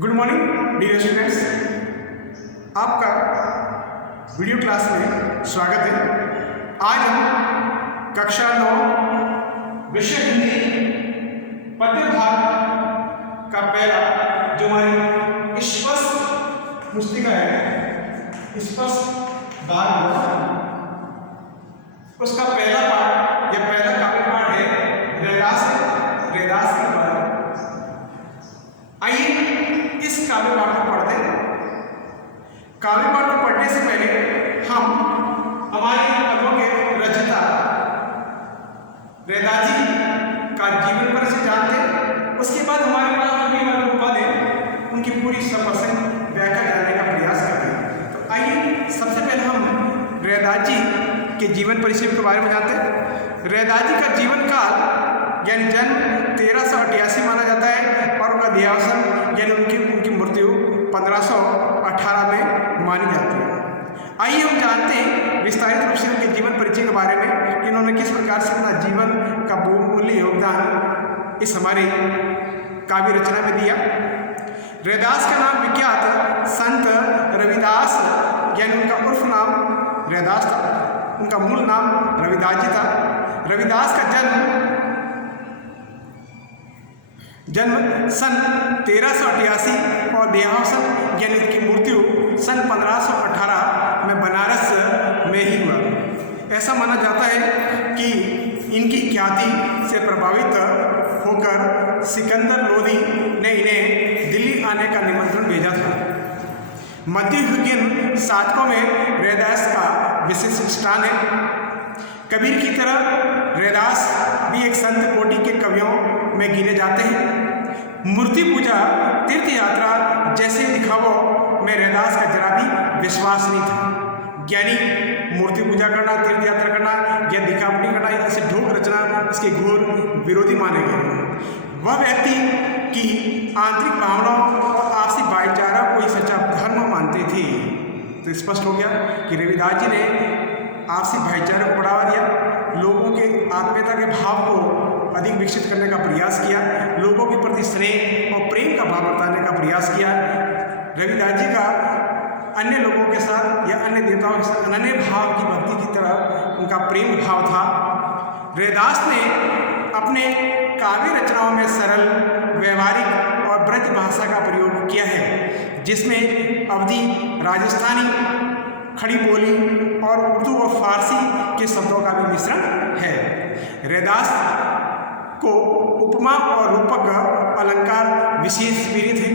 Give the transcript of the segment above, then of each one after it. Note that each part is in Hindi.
गुड मॉर्निंग डियर स्टूडेंट्स, आपका वीडियो क्लास में स्वागत है। आज हम कक्षा 9 विषय हिंदी पद्य भाग का पहला जो हमारी स्पष्ट पुस्तिका है, स्पष्ट भाग उसका पहला पाठ या पहला काव्य पाठ है रैदास के बारे। आइए इस काव्य पाठ को पढ़ते हैं। काव्य पाठ को पढ़ने से पहले हम हमारे पदों के रचयिता रैदास जी का जीवन परिचय जानते हैं। उसके बाद हमारे पास जो भी हमारे पद है उनकी पूरी 100% व्याख्या जानने का प्रयास करते हैं। तो आइए सबसे पहले हम रैदास जी के जीवन परिचय के बारे में जानते हैं। रैदास जी का जीवन काल यानी जन्म 1388 माना जाता है और उनका देहावसान यानी उनकी मृत्यु 1518 में मानी जाती है। आइए हम जानते हैं विस्तारित रूप से उनके जीवन परिचय के बारे में कि इन्होंने किस प्रकार से अपना जीवन का बहुमूल्य योगदान इस हमारे काव्य रचना में दिया। रैदास का नाम विख्यात संत रविदास यानी उनका उर्फ नाम रैदास था, उनका मूल नाम रविदास जी था। रविदास का जन्म सन 1388 और देहावसान यानी उनकी मृत्यु सन 1518 में बनारस में ही हुआ। ऐसा माना जाता है कि इनकी ख्याति से प्रभावित होकर सिकंदर लोदी ने इन्हें दिल्ली आने का निमंत्रण भेजा था। मध्ययुगीन साधकों में रैदास का विशेष स्थान है। कबीर की तरह रैदास भी एक संत कोटि के कवियों में गिने जाते हैं। मूर्ति पूजा, तीर्थ यात्रा जैसे दिखावों में रैदास का जरा भी विश्वास नहीं था। यानी मूर्ति पूजा करना, तीर्थ यात्रा करना या दिखावटी करना, जैसे ढोक रचना इसके घोर विरोधी माने गए। वह व्यक्ति की आंतरिक भावनाओं और आपसी भाईचारा को ही सच्चा धर्म मानते थे। तो स्पष्ट हो गया कि रविदास जी ने आपसी भाईचारे को बढ़ावा दिया, लोगों के आत्मीयता के भाव को अधिक विकसित करने का प्रयास किया, लोगों के प्रति स्नेह और प्रेम का भाव बताने का प्रयास किया। रविदास जी का अन्य लोगों के साथ या अन्य देवताओं के साथ अनन्य भाव की भक्ति की तरह उनका प्रेम भाव था। रैदास ने अपने काव्य रचनाओं में सरल, व्यवहारिक और ब्रज भाषा का प्रयोग किया है, जिसमें अवधी, राजस्थानी, खड़ी बोली और उर्दू और फारसी के शब्दों का भी मिश्रण है। रैदास को उपमा और रूपक अलंकार विशेष पीड़ित है।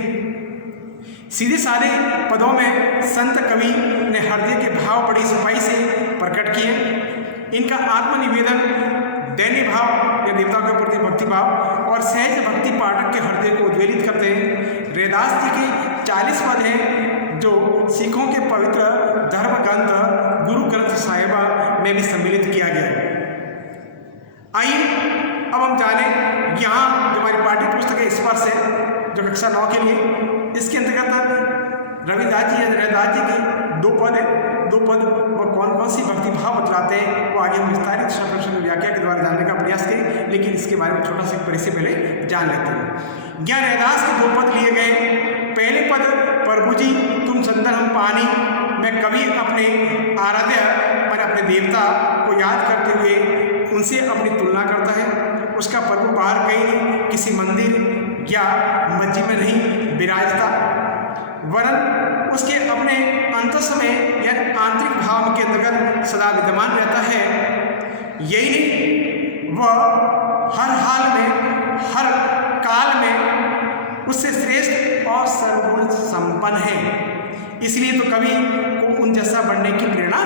सीधे साधे पदों में संत कवि ने हृदय के भाव बड़ी सफाई से प्रकट किए। इनका आत्मनिवेदन, दैन्य भाव या देवताओं के प्रति भक्ति भाव और सहज भक्ति पाठक के हृदय को उद्वेलित करते हैं। रैदास जी के 40 पद हैं जो सिखों के पवित्र धर्म ग्रंथ गुरु ग्रंथ साहिबा में भी सम्मिलित किया गया है। आइए अब हम जाने यहाँ जो हमारी पाठ्य पुस्तक है स्पर्श है, जो कक्षा 9 के लिए, इसके अंतर्गत रैदास जी के 2 पद है। 2 पद वो कौन कौन सी भक्ति भाव बतलाते हैं वो आगे हम विस्तारित शब्द व्याख्या के द्वारा जानने का प्रयास करें, लेकिन इसके बारे में छोटा सा परिचय पहले जान लेते हैं। यहाँ रैदास के 2 पद लिए गए। पहले पद, प्रभु जी तुम संदर हम पानी, में कवि अपने आराध्य और अपने देवता को याद करते हुए उनसे अपनी तुलना करता है। उसका प्रभु बाहर कहीं किसी मंदिर या मस्जिद में नहीं विराजता, वरन उसके अपने अंतस में या आंतरिक भाव के अंतर्गत सदा विद्यमान रहता है। यही नहीं, वह हर हाल में, हर काल में उससे श्रेष्ठ और सर्वगुण संपन्न है। इसलिए तो कवि को उन जैसा बनने की प्रेरणा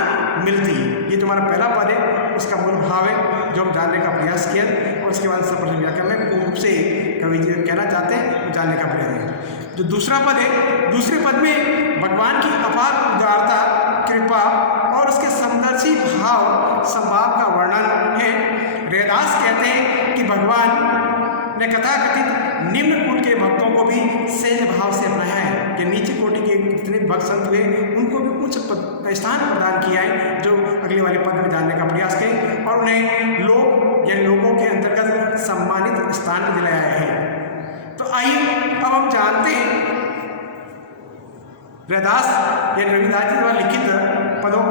मिलती है। ये तुम्हारा पहला पद है, उसका मूल भाव है जो हम जानने का प्रयास किया, और उसके बाद सब व्याख्या में पूर्ण रूप से कवि जी कहना चाहते हैं वो जानने का प्रयास है। जो दूसरा पद है, दूसरे पद में भगवान की अपार उदारता, कृपा और उसके समदर्शी भाव संभाव का वर्णन है। रैदास कहते हैं कि भगवान ने कथाकथित निम्न कुल के भक्तों को भी सहज भाव से अपनाया है, कि नीचे कोटि के जितने भक्त संत हुए उनको भी उच्च स्थान प्रदान किया है, जो अगले वाले पद में जानने का प्रयास करें, और उन्हें लोग या लोगों के अंतर्गत सम्मानित स्थान दिलाया है। तो आइए अब हम जानते हैं रैदास या रविदास जी द्वारा लिखित पदों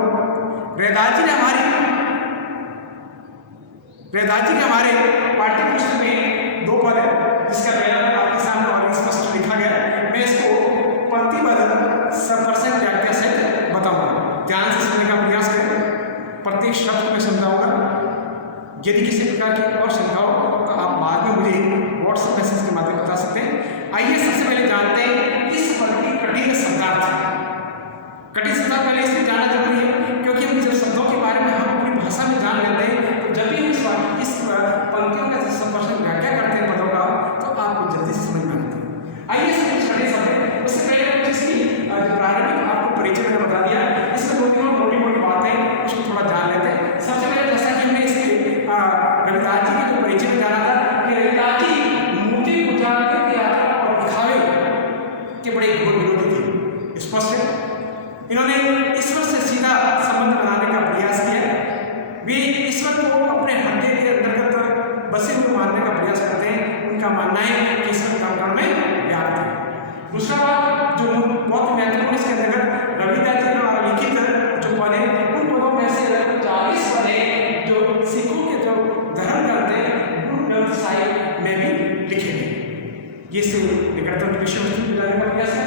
रैदास जी ने हमारे पाठ्य पुस्तक में 2 पद है, जिसका पहला पद आपके सामने और स्पष्ट लिखा गया है। मैं इसको पंक्तिबद्ध सप्रसंग व्याख्या से बताऊंगा, ध्यान से सुनने का प्रयास करें, प्रत्येक शब्द में समझाऊंगा। यदि किसी प्रकार की और शंका हो तो आप बाद में मुझे व्हाट्सएप मैसेज के माध्यम बता सकते हैं। आइए सबसे पहले जानते हैं इस पद की कठिन शब्दार्थ। कठिन शब्दार्थ पहले इसलिए जानना जरूरी है क्योंकि हम जब शब्दों के बारे में हम अपनी भाषा में जान लेते हैं, तो जब भी हम इस पंक्तियों का सप्रसंग व्याख्या करते हैं पदों का, तो आपको जल्दी से समझ में आता है। आइए इसमें कठिन शब्द है, उससे पहले जिसकी प्रारंभिक आपको परिचय मैंने बता दिया, इसमें मोटी मोटी बातें उसको थोड़ा जान लेते हैं। सबसे पहले जैसा कि हमने इसके रविदास जी के जो परिचय में जाना था कि रविदास जी मूर्ति पूजा के यात्रा और दिखावे के बड़े घोर विरोधी थे। स्पष्ट है, इन्होंने ईश्वर से सीधा संबंध बनाने का प्रयास किया। वे ईश्वर को अपने हृदय के अंतर्गत बसे हुए मानने का प्रयास करते हैं। उनका मानना है कि ईश्वर कर्म में व्याप्त है। दूसरा बात जो बहुत महत्वपूर्ण इसके अंतर्गत रविदास जी द्वारा लिखित जो पद है, उन पदों में से 40 पद है जो सिखों के जो धर्म करते हैं गुरु ग्रंथ साहिब में भी लिखे गए। ये से निकटतम विषय वस्तु जाने का प्रयास है।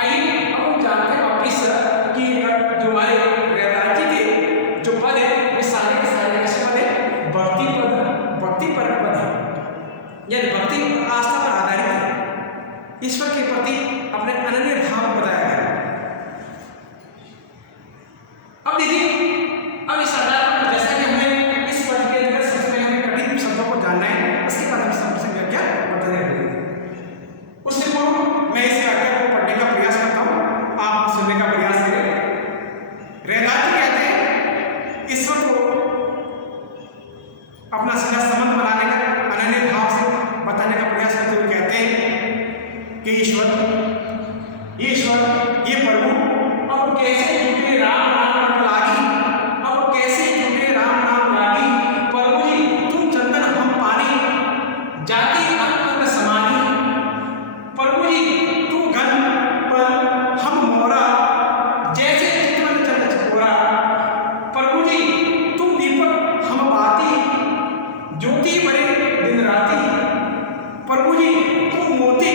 आइए अब हम जानते हैं वापिस कि जो हमारे रैदास जी के जो पद है वे सारे के सारे कैसे पद है, भक्ति पद, भक्ति पर पद है, यानी भक्ति आस्था पर आधारित है। ईश्वर के प्रति अपने अनन्य भाव बताया गया। अब देखिए, अब इस आधार पर जैसा कि हमें इस पद के अंदर सबसे पहले हमें कठिन शब्दों को जानना है, उसके बाद हम सप्रसंग व्याख्या बताने लगेंगे। उससे पूर्व मैं इस व्याख्या को पढ़ने का प्रयास करता हूँ, आप सुनने का प्रयास करें। रैदास जी कहते हैं ईश्वर को अपना सीधा संबंध बनाने का अनन्य भाव से बताने का प्रयास करते हुए कहते हैं कि ईश्वर ये प्रभु अब कैसे झूठे राम नाम लागी, अब कैसे झूठे राम नाम लागी, प्रभु जी तुम चंदन हम पानी, जाके अंग समानी, प्रभु जी तू घन पर हम मोरा, जैसे चितवन चंद चकोरा, प्रभु जी तुम दीपक हम बाती, ज्योति बरे दिन राती, प्रभु जी तुम मोती,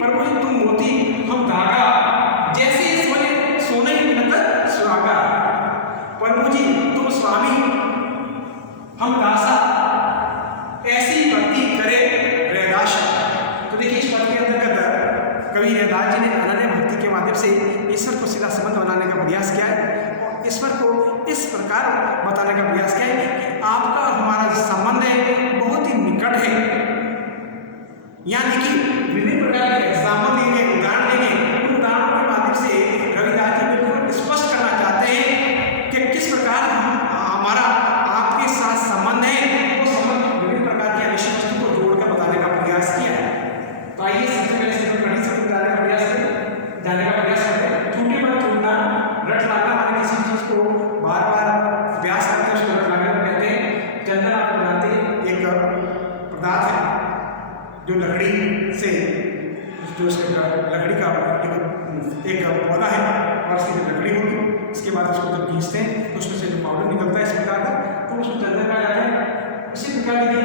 प्रभु जी तुम मोती हम धागा, जैसे सोने मिलत सुहागा, प्रभु जी तुम स्वामी हम दासा, ऐसी भक्ति करे रैदास। तो देखिए इस पद के अंतर्गत कवि रैदास जी ने अनन्य भक्ति के माध्यम से ईश्वर को सीधा संबंध बनाने का प्रयास किया है और ईश्वर को इस प्रकार बताने का प्रयास किया है कि आपका और हमारा संबंध है बहुत ही निकट है। यहाँ देखिए विभिन्न प्रकार के एग्जाम्पल देंगे, उदाहरण देंगे। उन उदाहरणों के माध्यम से रविदास जी बिल्कुल स्पष्ट करना चाहते हैं कि किस प्रकार हमारा आपके साथ संबंध है। वो संबंध विभिन्न प्रकार के विषय वस्तु को जोड़कर बताने का प्रयास किया है। तो आइए सबसे पहले कठिन शब्द जाने का प्रयास करें। छूटे पर छूटना, रट लागना, माने किसी चीज को बार बार अभ्यास करते हैं उसको रट लागना कहते हैं। चंदन आपको जानते एक पदार्थ है जो लकड़ी से जो लकड़ी का एक पौधा है और उसकी जो लकड़ी होगी उसके बाद उसको जब घींचते हैं तो उसमें से जो पाउडर निकलता है इस प्रकार का, तो उसको चंदन कहा जाता है। उसी प्रकार की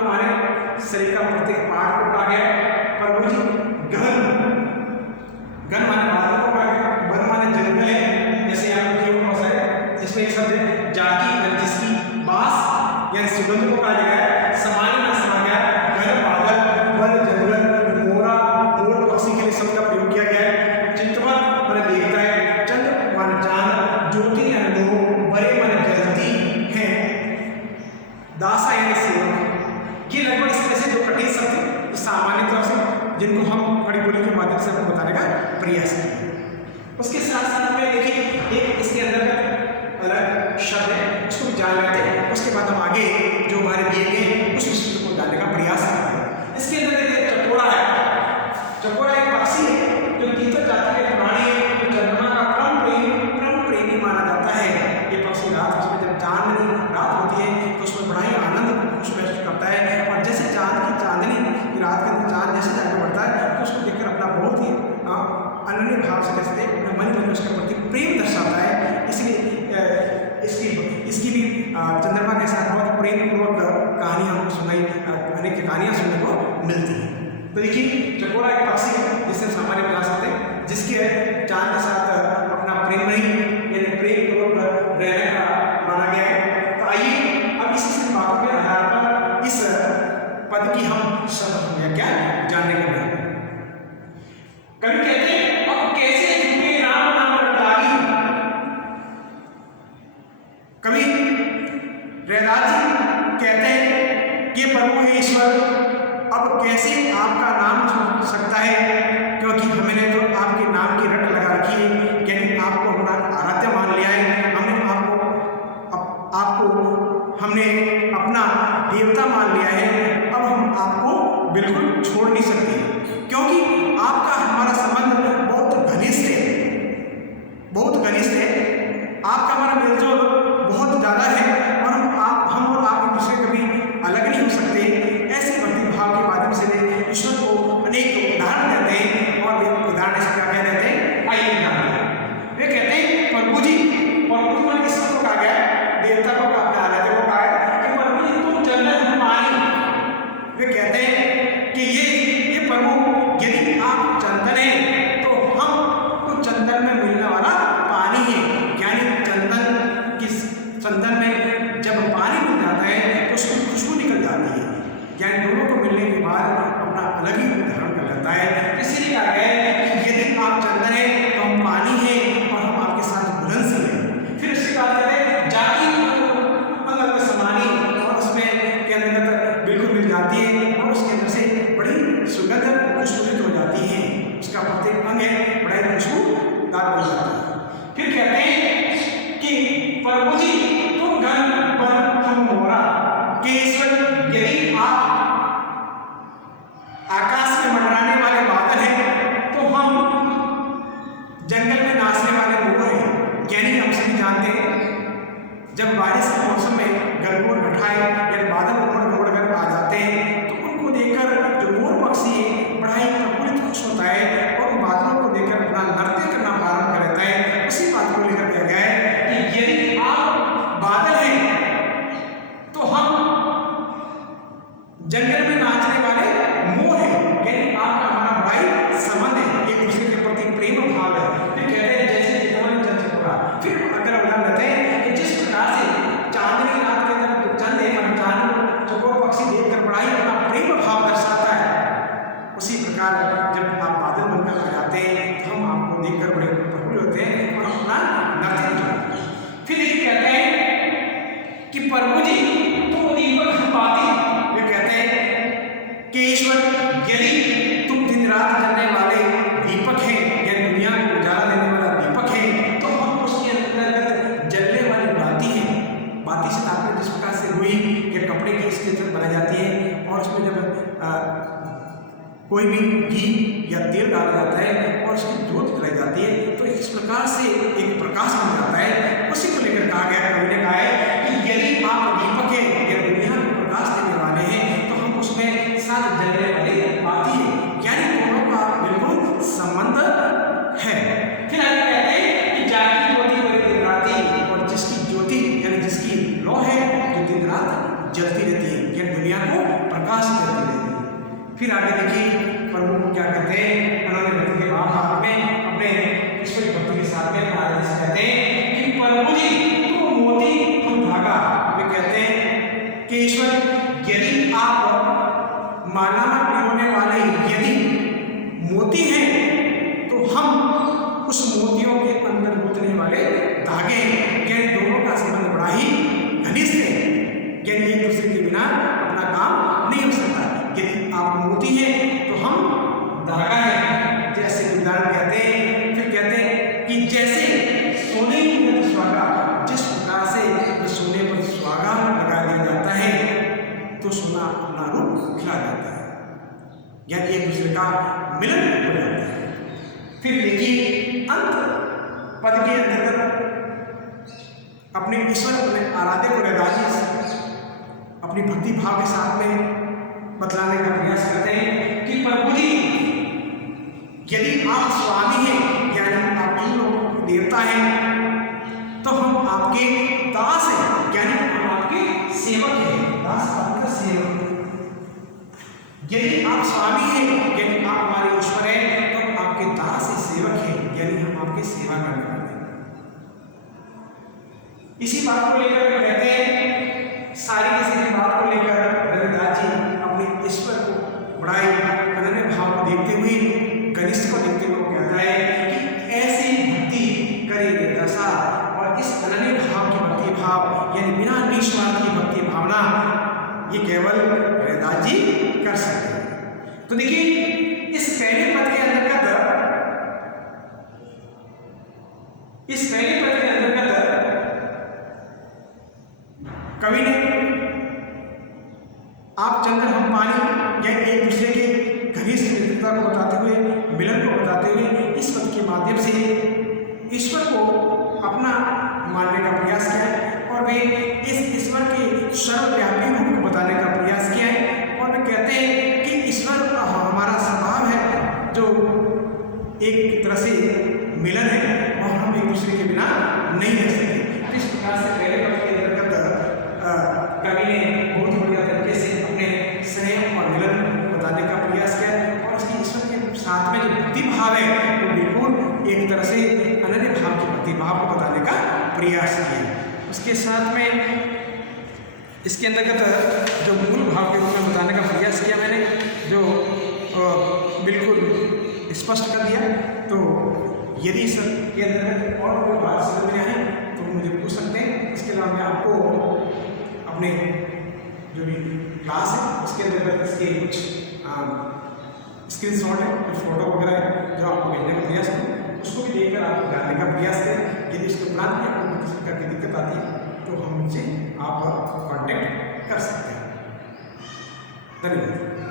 हमारे शरीर का प्रत्येक पार्ट को कहा गया पर वो जी गन माने बादल को कहा गया, वन माने जंगल है। जैसे यहाँ पर बहुत सारे जिसमें एक शब्द है जाकी, जिसकी बास या सुगंध को कहा गया है। समाने ना समा गया, घर बादल, वन, जंगल, मोरा, मोर पक्षी के लिए शब्द का प्रयोग किया गया है। चिंतवन माने देखता है, चंद्र माने चांद, ज्योति यानी दो, बड़े माने जलती है, दासा यानी सेवक। ये लगभग इस तरह से जो कठिन शब्द सामान्य तौर से जिनको हम खड़ी बोली के माध्यम से आपको बताने का प्रयास किया। उसके साथ साथ में देखिए एक इसके अंदर अलग शब्द है, उसको जान लेते हैं। उसके बाद हम आगे जो हमारे दिए गए उस विषय को जानने का प्रयास करते हैं। इसके अंदर देखिए चकोरा है। चकोरा एक पक्षी है जो तीतर जाति के प्राणी है, जो चंद्रमा का परम प्रेमी माना जाता है। ये पक्षी रात उसमें जब चांदनी रात होती है तो उसमें बड़ा ही आनंद खुश महसूस करता है और जैसे चांद की चांदनी रात के अंदर चांद जैसे जाके बढ़ता है तो उसको देखकर अपना बहुत ही अनन्य भाव से कहते हैं, मन में उसके प्रति प्रेम दर्शाता है। इसलिए इसकी भी चंद्रमा के साथ बहुत प्रेमपूर्वक कहानी हमको सुनाई, अनेक कहानियाँ सुनने को मिलती हैं। तो देखिए चकोरा एक पक्षी जिसे सामान्य बता सकते हैं, जिसके चांद के साथ अपना प्रेम नहीं यानी प्रेमपूर्वक रहने का माना गया है। तो आइए अब इसी बातों के आधार पर इस पद की हम शब्द व्याख्या जानने को मिलेंगे। कवि कहते हैं अब कैसे झूठे राम नाम रट लागी। कवि रैदास जी कहते हैं कि प्रभु हे ईश्वर, अब कैसे आपका नाम छूट सकता है, क्योंकि हमने तो आपके नाम की रट लगा रखी है, यानी आपको हमारा आराध्य मान लिया है। हमने हमने अपना देवता मान लिया है। अब हम आपको बिल्कुल छोड़ नहीं सकते, क्योंकि आपका हमारा संबंध बहुत घनिष्ठ है, बहुत घनिष्ठ है। आपका हमारा मेलजोल बहुत ज़्यादा है और हम और आप एक दूसरे कभी अलग नहीं हो सकते। ऐसे भक्ति भाव के माध्यम से वे ईश्वर को अनेक उदाहरण देते हैं और उदाहरण से क्या कह देते हैं, आइए जानते हैं। वे कहते हैं प्रभु जी मन ईश्वर को कहा गया, देवता को अपने आराध्य को कहा है कि प्रभु जी तुम चंदन पानी। वे कहते हैं कि ये प्रभु यदि आप चंदन है तो हम तो चंदन में मिलने वाला पानी है, यानी चंदन में जब पानी मिल जाता है तो उसकी खुशबू निकल जाती है, यानी दोनों को मिलने के बाद अपना अलग ही उदाहरण कर लेता है। इसीलिए कहा गया है कि यदि आप चंदन है तो हम पानी है और हम आपके साथ घुलनशील है। फिर उसके बाद कहते हैं जाति अंग में समानी, और उसमें के अंदर बिल्कुल मिल जाती है और उसके अंदर से बड़ी सुगंध खुशबूदार हो जाती है। उसका प्रत्येक अंग है बड़ा ही खुशबूदार हो जाता है। फिर कहते हैं कि प्रभु जी तुम घन वन हम मोरा, कि ईश्वर यदि आप आकाश में मंडराने वाले बादल हैं तो हम जंगल में नाचने वाले मोर हैं। यानी हम सभी जानते हैं जब बारिश के मौसम में गलगोर घटाए या बादल उमड़ कर आ जाते हैं तो उनको देखकर जो मोर पक्षी है बड़ा ही प्रफुल्लित खुश होता है और उन बादलों को देखकर अपना नृत्य करना प्रारंभ कर देता है। उसी बात को लेकर कहा गया है कि यदि आप बादल हैं तो हम जंगल में नाचने वाले मोर हैं, यानी आपका हमारा बड़ा ही संबंध है, एक दूसरे के प्रति प्रेम भाव है। फिर कहते हैं जैसे चितवन चंद्र चकोरा। फिर अगर उदाहरण लेते हैं कि जिस प्रकार से चांदनी रात के अंदर चंद है चांद चकोर पक्षी देखकर बड़ा ही अपना प्रेम भाव दर्शाता है, उसी प्रकार जब आप बादल बनकर आ जाते हैं तो हम आपको देखकर बड़े प्रफुल्ल होते हैं और अपना नृत्य करते हैं। फिर ये कहते हैं कि प्रभु जी तुम दीपक हम बाती। वे कहते हैं कि ईश्वर यदि तुम दिन रात जलने वाले दीपक हैं, यानी दुनिया को उजाला देने वाला दीपक है, तो हम उसके अंतर्गत जलने वाली बाती हैं। बाती से तात्पर्य जिस प्रकार से हुई कि कपड़े की इसके अंदर बनाई जाती है और उसमें जब कोई भी घी या तेल डाला जाता है और उसकी जोत जलाई जाती है तो इस प्रकार से एक प्रकाश बन जाता है। उसी को लेकर कहा गया, कवि ने कहा है कि यदि आप दीपक हैं या दुनिया को प्रकाश देने वाले हैं तो हम उसमें साथ जलने वाले बाती है, यानी दोनों का बिल्कुल संबंध है। फिर आगे कहते हैं कि जागी ज्योति बड़ी दिन राती, और जिसकी ज्योति यानी जिसकी लौ है जो दिन रात जलती रहती है, यानी दुनिया को प्रकाश देती रहती है। फिर आगे देखिए प्रभु क्या कहते हैं, उन्होंने भक्ति के भाव में अपने ईश्वरी भक्ति के साथ में कहते हैं कि प्रभु जी तुम मोती तुम धागा। वे कहते हैं कि ईश्वर यदि आप माला में पिरोने वाले यदि मोती हैं तो हम उस मोतियों के अंदर गुंथने वाले धागे हैं, यानी दोनों का संबंध बड़ा ही घनिष्ठ है, यानी एक दूसरे के बिना अपना काम नहीं हो सकता। यदि आप मोती हैं तो हम धागा है। जैसे उदाहरण कहते हैं, फिर कहते हैं कि जैसे सोने की सुहागा, जिस प्रकार से सोने पर सुहागा लगा दिया जाता है तो सोना अपना रूप खिला जाता है, यानी एक दूसरे का मिलन हो जाता है। फिर देखिए अंत पद के अंतर्गत अपने ईश्वर अपने आराध्य को रैदास अपनी भक्ति भाव के साथ में बतलाने का प्रयास करते हैं कि प्रभु जी यदि आप स्वामी हैं यानी आप इन लोगों के देवता हैं, तो हम आपके दास हैं यानी हम आपके सेवक हैं। दास आपका सेवक। यदि आप स्वामी हैं यानी आप हमारे ईश्वर हैं, तो आपके दास ही सेवक हैं यानी हम आपकी सेवा करने वाले हैं। इसी बात को लेकर कहते हैं, सारी किसी बात को लेकर रविदास जी अपने ईश्वर को बड़ाई अनन्य भाव को देखते हुए, कनिष्ठ को देखते हुए कहता है कि ऐसी भक्ति करे दशा, और इस अनन्य भाव की भक्ति भाव यानी बिना निस्वार्थ की भक्ति भावना ये केवल रविदास जी कर सकते हैं। तो देखिए इस पहले पद के अंतर्गत कवि ने आप चंद्र हम पानी या एक दूसरे के घनिष्ठ मित्रता को बताते हुए, मिलन को बताते हुए इस पद के माध्यम से ईश्वर को अपना मानने का प्रयास किया है, और वे इस ईश्वर के सर्वव्यापी रूप को बताने का प्रयास किया है। और वे कहते हैं कि ईश्वर हमारा स्वभाव है जो एक तरह से मिलन है, और हम एक दूसरे के बिना नहीं रह सकते। इस प्रकार से पहले पद के अंतर्गत कवि ने बहुत बढ़िया तरीके से अपने स्नेह और मिलन बताने का प्रयास किया, और उसकी ईश्वर के साथ में जो भक्ति भाव है वो बिल्कुल एक तरह से अनन्य भाव की भक्ति भाव को बताने का प्रयास किया। उसके साथ में इसके अंतर्गत जो मूल भाव के रूप में बताने का प्रयास किया मैंने, जो बिल्कुल स्पष्ट कर दिया। तो यदि इस के अंतर्गत और कोई बात समझ में आए तो मुझे पूछ सकते हैं। इसके अलावा मैं आपको अपने जो भी क्लास है उसके अंतर्गत इसके कुछ स्क्रीनशॉट है, कुछ फोटो वगैरह है जो आपको भेजने का प्रयास करूँ, उसको भी देखकर आप जानने का प्रयास करें। यदि इसके उपरांत भी आपको किसी प्रकार की दिक्कत आती है तो हम उनसे आप कांटेक्ट कर सकते हैं। धन्यवाद।